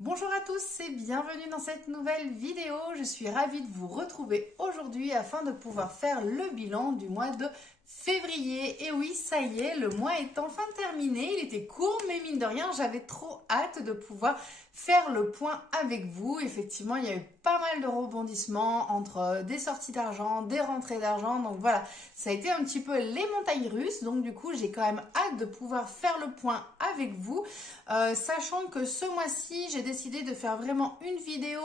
Bonjour à tous et bienvenue dans cette nouvelle vidéo. Je suis ravie de vous retrouver aujourd'hui afin de pouvoir faire le bilan du mois de février. Et oui, ça y est, le mois est enfin terminé. Il était court, mais mine de rien, j'avais trop hâte de pouvoir faire le point avec vous. Effectivement, il y a eu pas mal de rebondissements entre des sorties d'argent, des rentrées d'argent. Donc voilà, ça a été un petit peu les montagnes russes. Donc du coup, j'ai quand même hâte de pouvoir faire le point avec vous. Sachant que ce mois-ci, j'ai décidé de faire vraiment une vidéo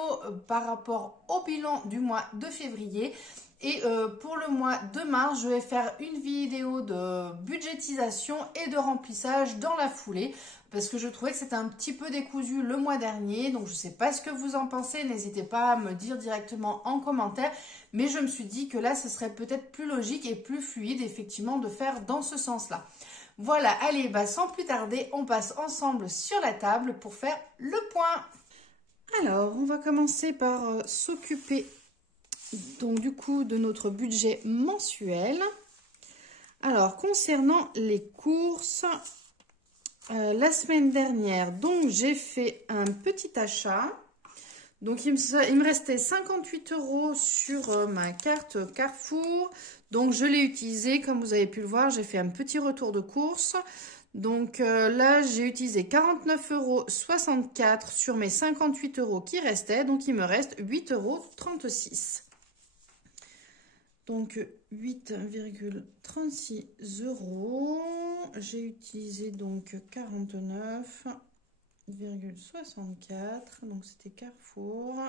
par rapport au bilan du mois de février. Et pour le mois de mars, je vais faire une vidéo de budgétisation et de remplissage dans la foulée. Parce que je trouvais que c'était un petit peu décousu le mois dernier. Donc je ne sais pas ce que vous en pensez. N'hésitez pas à me dire directement en commentaire. Mais je me suis dit que là, ce serait peut-être plus logique et plus fluide effectivement de faire dans ce sens-là. Voilà, allez, sans plus tarder, on passe ensemble sur la table pour faire le point. Alors, on va commencer par s'occuper donc du coup de notre budget mensuel. Alors, concernant les courses, la semaine dernière, donc j'ai fait un petit achat. Donc, il me restait 58 € sur ma carte Carrefour. Donc, je l'ai utilisé. Comme vous avez pu le voir, j'ai fait un petit retour de course. Donc, là, j'ai utilisé 49,64 € sur mes 58 € qui restaient. Donc, il me reste 8,36 €. Donc, 8,36 €. J'ai utilisé donc 49,64 €, donc c'était Carrefour.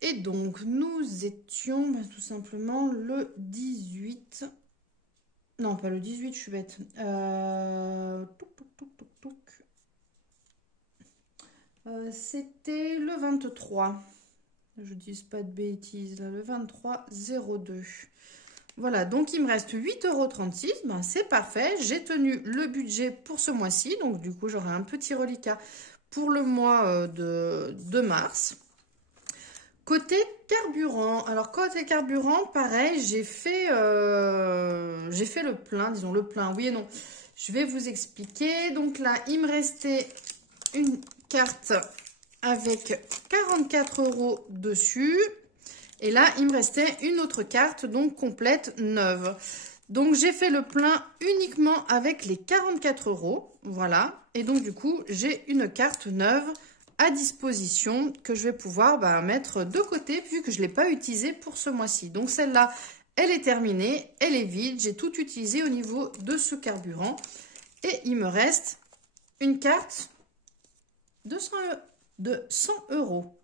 Et donc, nous étions tout simplement le 18. Non, pas le 18, je suis bête. C'était le 23. Je dis pas de bêtises, là, le 23/02. Voilà, donc il me reste 8,36 €. C'est parfait. J'ai tenu le budget pour ce mois-ci. Donc, du coup, j'aurai un petit reliquat pour le mois de mars. Côté carburant, alors côté carburant, pareil, j'ai fait le plein, disons le plein, oui et non. Je vais vous expliquer. Donc là, il me restait une carte avec 44 € dessus. Et là, il me restait une autre carte, donc complète, neuve. Donc, j'ai fait le plein uniquement avec les 44 €. Voilà. Et donc, du coup, j'ai une carte neuve à disposition que je vais pouvoir mettre de côté vu que je ne l'ai pas utilisée pour ce mois-ci. Donc, celle-là, elle est terminée. Elle est vide. J'ai tout utilisé au niveau de ce carburant. Et il me reste une carte de 100 €.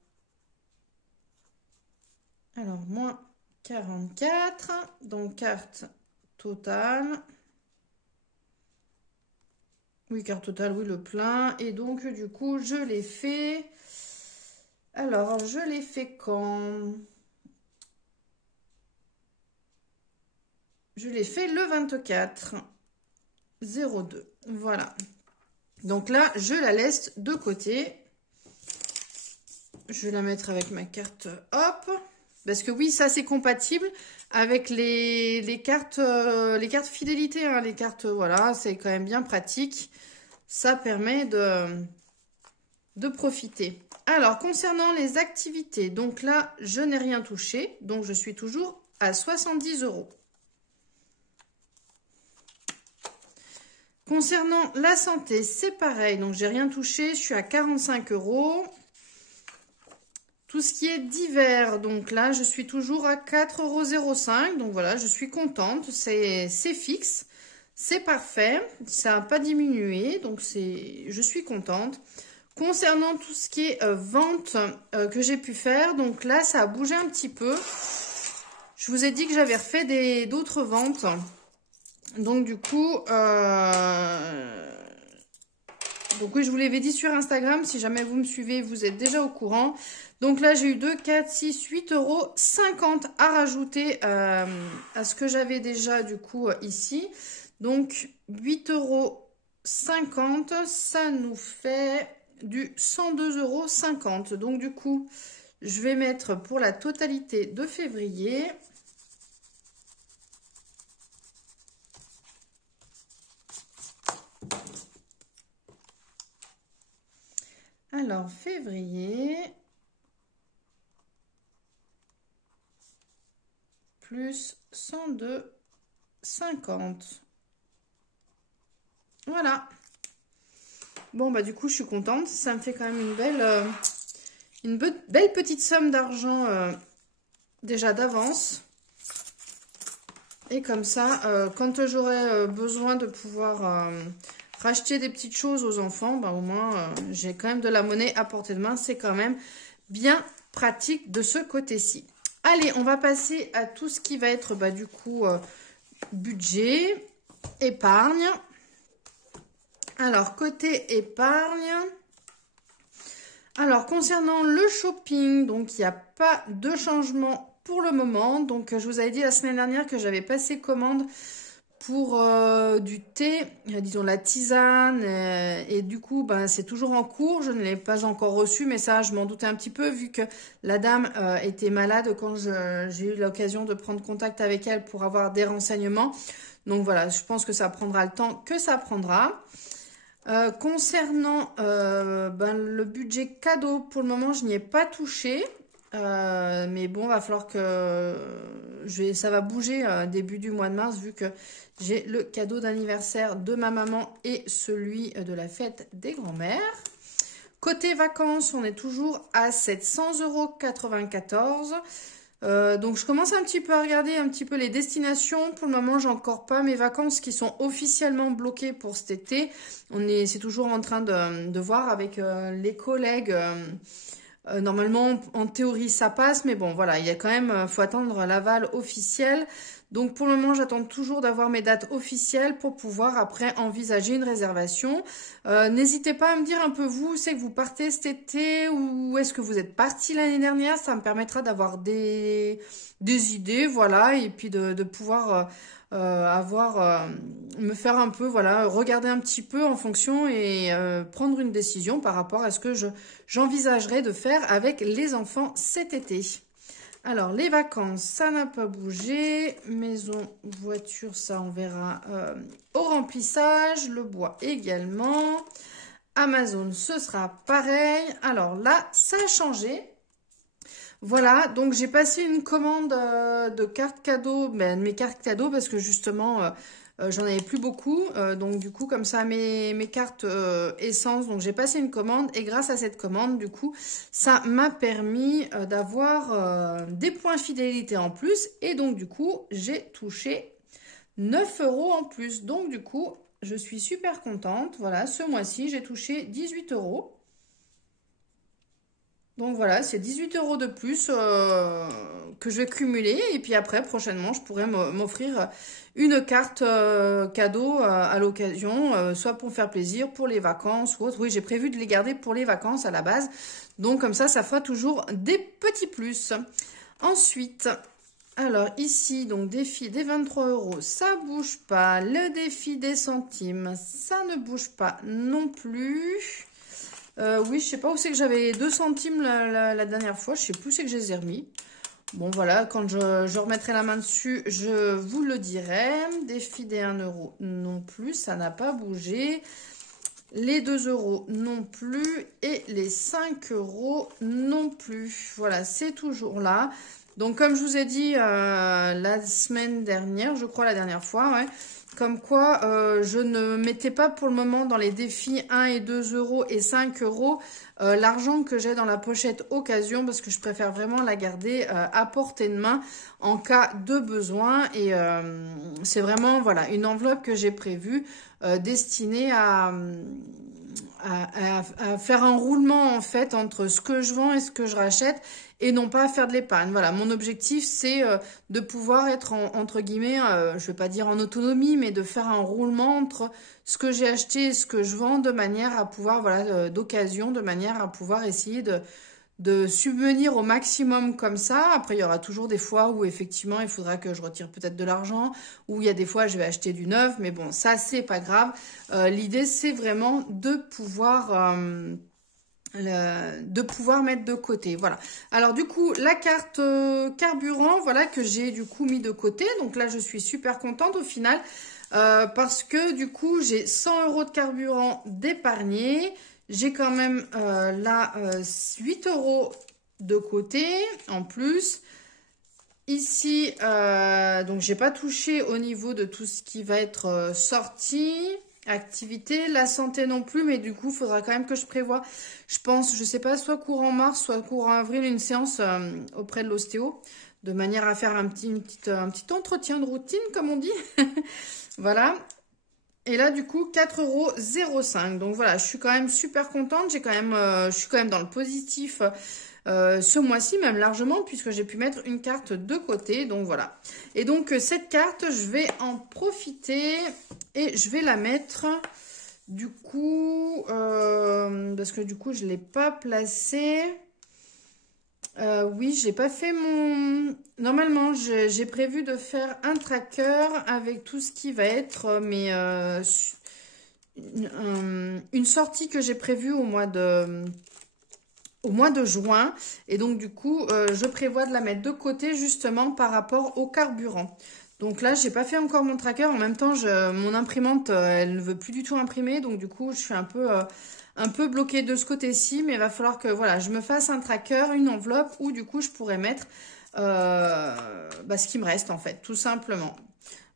Alors, moins 44, donc carte totale. Oui, carte totale, oui, le plein. Et donc, du coup, je l'ai fait. Alors, je l'ai fait quand? Je l'ai fait le 24/02. Voilà. Donc là, je la laisse de côté. Je vais la mettre avec ma carte hop. Parce que oui, ça c'est compatible avec les cartes fidélité. Hein, les cartes, voilà, c'est quand même bien pratique. Ça permet de profiter. Alors, concernant les activités, donc là, je n'ai rien touché. Donc, je suis toujours à 70 €. Concernant la santé, c'est pareil. Donc, j'ai rien touché. Je suis à 45 €. Tout ce qui est divers, donc là, je suis toujours à 4,05 €. Donc voilà, je suis contente. C'est fixe. C'est parfait. Ça n'a pas diminué. Donc je suis contente. Concernant tout ce qui est vente que j'ai pu faire, donc là, ça a bougé un petit peu. Je vous ai dit que j'avais refait d'autres ventes. Donc du coup, donc oui, je vous l'avais dit sur Instagram. Si jamais vous me suivez, vous êtes déjà au courant. Donc là, j'ai eu 2, 4, 6, 8,50 € à rajouter à ce que j'avais déjà du coup ici. Donc 8,50 €, ça nous fait du 102,50 €. Donc du coup, je vais mettre pour la totalité de février. Alors, février, plus 102,50. Voilà. Bon, bah du coup, je suis contente. Ça me fait quand même une belle petite somme d'argent déjà d'avance. Et comme ça, quand j'aurai besoin de pouvoir racheter des petites choses aux enfants, bah, au moins, j'ai quand même de la monnaie à portée de main. C'est quand même bien pratique de ce côté-ci. Allez, on va passer à tout ce qui va être, bah, du coup, budget, épargne. Alors, côté épargne, alors concernant le shopping, donc il n'y a pas de changement pour le moment. Donc, je vous avais dit la semaine dernière que j'avais passé commande pour du thé, disons la tisane, et du coup, ben, c'est toujours en cours. Je ne l'ai pas encore reçu, mais ça, je m'en doutais un petit peu vu que la dame était malade quand j'ai eu l'occasion de prendre contact avec elle pour avoir des renseignements. Donc voilà, je pense que ça prendra le temps que ça prendra. Concernant le budget cadeau, pour le moment, je n'y ai pas touché. Mais bon, va falloir que ça va bouger début du mois de mars vu que j'ai le cadeau d'anniversaire de ma maman et celui de la fête des grands-mères. Côté vacances, on est toujours à 700,94 €. Donc je commence un petit peu à regarder un petit peu les destinations. Pour le moment, j'ai encore pas mes vacances qui sont officiellement bloquées pour cet été. C'est toujours en train de voir avec les collègues. Normalement, en théorie, ça passe, mais bon, voilà, il y a quand même, faut attendre l'aval officiel. Donc, pour le moment, j'attends toujours d'avoir mes dates officielles pour pouvoir après envisager une réservation. N'hésitez pas à me dire un peu vous, c'est que vous partez cet été ou est-ce que vous êtes parti l'année dernière? Ça me permettra d'avoir des idées, voilà, et puis de pouvoir me faire un peu, voilà, regarder un petit peu en fonction et prendre une décision par rapport à ce que j'envisagerais de faire avec les enfants cet été. Alors, les vacances, ça n'a pas bougé. Maison, voiture, ça on verra au remplissage. Le bois également. Amazon, ce sera pareil. Alors là, ça a changé. Voilà, donc j'ai passé une commande de cartes cadeaux, mes cartes cadeaux parce que justement j'en avais plus beaucoup. Donc du coup comme ça mes cartes essence, donc j'ai passé une commande et grâce à cette commande du coup ça m'a permis d'avoir des points fidélité en plus et donc du coup j'ai touché 9 € en plus. Donc du coup je suis super contente. Voilà, ce mois-ci j'ai touché 18 €. Donc voilà, c'est 18 € de plus que je vais cumuler. Et puis après, prochainement, je pourrais m'offrir une carte cadeau à l'occasion, soit pour me faire plaisir, pour les vacances ou autre. Oui, j'ai prévu de les garder pour les vacances à la base. Donc comme ça fera toujours des petits plus. Ensuite, alors ici, donc défi des 23 €, ça bouge pas. Le défi des centimes, ça ne bouge pas non plus. Oui, je sais pas où c'est que j'avais 2 centimes la dernière fois. Je sais plus où c'est que je les ai remis. Bon, voilà, quand je remettrai la main dessus, je vous le dirai. Défi des 1 € non plus, ça n'a pas bougé. Les 2 € non plus. Et les 5 € non plus. Voilà, c'est toujours là. Donc, comme je vous ai dit la semaine dernière, je crois la dernière fois, ouais. Comme quoi, je ne mettais pas pour le moment dans les défis 1 et 2 € et 5 € l'argent que j'ai dans la pochette occasion parce que je préfère vraiment la garder à portée de main en cas de besoin. Et c'est vraiment voilà une enveloppe que j'ai prévue destinée à faire un roulement en fait entre ce que je vends et ce que je rachète et non pas à faire de l'épargne. Voilà, mon objectif c'est de pouvoir être entre guillemets, je vais pas dire en autonomie, mais de faire un roulement entre ce que j'ai acheté et ce que je vends de manière à pouvoir, voilà, d'occasion, de manière à pouvoir essayer de subvenir au maximum comme ça. Après, il y aura toujours des fois où effectivement, il faudra que je retire peut-être de l'argent, où il y a des fois, je vais acheter du neuf, mais bon, ça, c'est pas grave. L'idée, c'est vraiment de pouvoir mettre de côté. Voilà. Alors, du coup, la carte carburant, voilà, que j'ai du coup mis de côté. Donc là, je suis super contente au final, parce que du coup, j'ai 100 € de carburant d'épargné. J'ai quand même là 8 € de côté en plus. Ici, donc j'ai pas touché au niveau de tout ce qui va être sorti, activité, la santé non plus, mais du coup, il faudra quand même que je prévoie, je pense, je sais pas, soit courant mars, soit courant avril, une séance auprès de l'ostéo, de manière à faire un petit entretien de routine, comme on dit. Voilà. Et là, du coup, 4,05 €. Donc voilà, je suis quand même super contente. Je suis quand même dans le positif ce mois-ci, même largement, puisque j'ai pu mettre une carte de côté. Donc voilà. Et donc, cette carte, je vais en profiter et je vais la mettre, du coup, parce que du coup, je ne l'ai pas placée. Oui, j'ai pas fait mon... Normalement, j'ai prévu de faire un tracker avec tout ce qui va être une sortie que j'ai prévue au mois de juin. Et donc, du coup, je prévois de la mettre de côté justement par rapport au carburant. Donc là, j'ai pas fait encore mon tracker. En même temps, mon imprimante, elle ne veut plus du tout imprimer. Donc, du coup, je suis un peu bloquée de ce côté-ci. Mais il va falloir que voilà, je me fasse un tracker, une enveloppe où du coup, je pourrais mettre ce qui me reste en fait, tout simplement.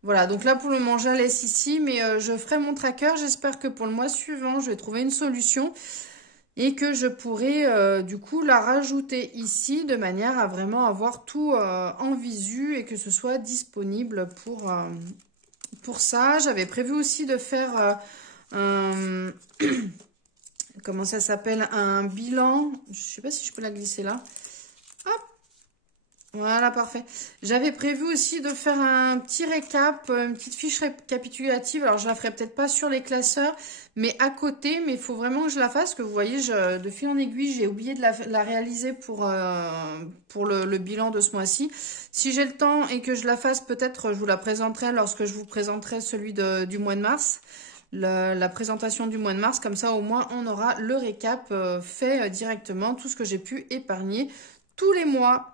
Voilà, donc là pour le moment, je la laisse ici, mais je ferai mon tracker. J'espère que pour le mois suivant, je vais trouver une solution et que je pourrai du coup la rajouter ici de manière à vraiment avoir tout en visu et que ce soit disponible pour ça. J'avais prévu aussi de faire un... comment ça s'appelle? Un bilan. Je ne sais pas si je peux la glisser là. Voilà, parfait. J'avais prévu aussi de faire un petit récap, une petite fiche récapitulative. Alors, je la ferai peut-être pas sur les classeurs, mais à côté. Mais il faut vraiment que je la fasse, parce que vous voyez, de fil en aiguille, j'ai oublié de la réaliser pour le bilan de ce mois-ci. Si j'ai le temps et que je la fasse, peut-être je vous la présenterai lorsque je vous présenterai celui du mois de mars. La présentation du mois de mars, comme ça au moins on aura le récap fait directement, tout ce que j'ai pu épargner tous les mois.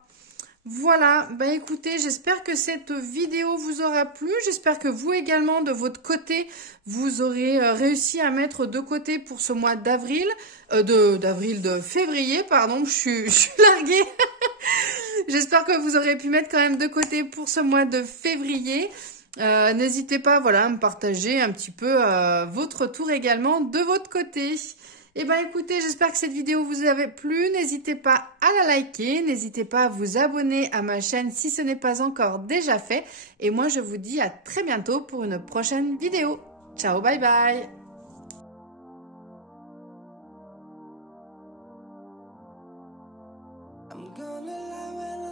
Voilà, bah écoutez, j'espère que cette vidéo vous aura plu. J'espère que vous également, de votre côté, vous aurez réussi à mettre de côté pour ce mois d'avril, de février, pardon, je suis larguée. J'espère que vous aurez pu mettre quand même de côté pour ce mois de février. N'hésitez pas, voilà, à me partager un petit peu votre retour également de votre côté. Eh bien écoutez, j'espère que cette vidéo vous avait plu. N'hésitez pas à la liker, n'hésitez pas à vous abonner à ma chaîne si ce n'est pas encore déjà fait. Et moi je vous dis à très bientôt pour une prochaine vidéo. Ciao, bye bye! I'm gonna lie when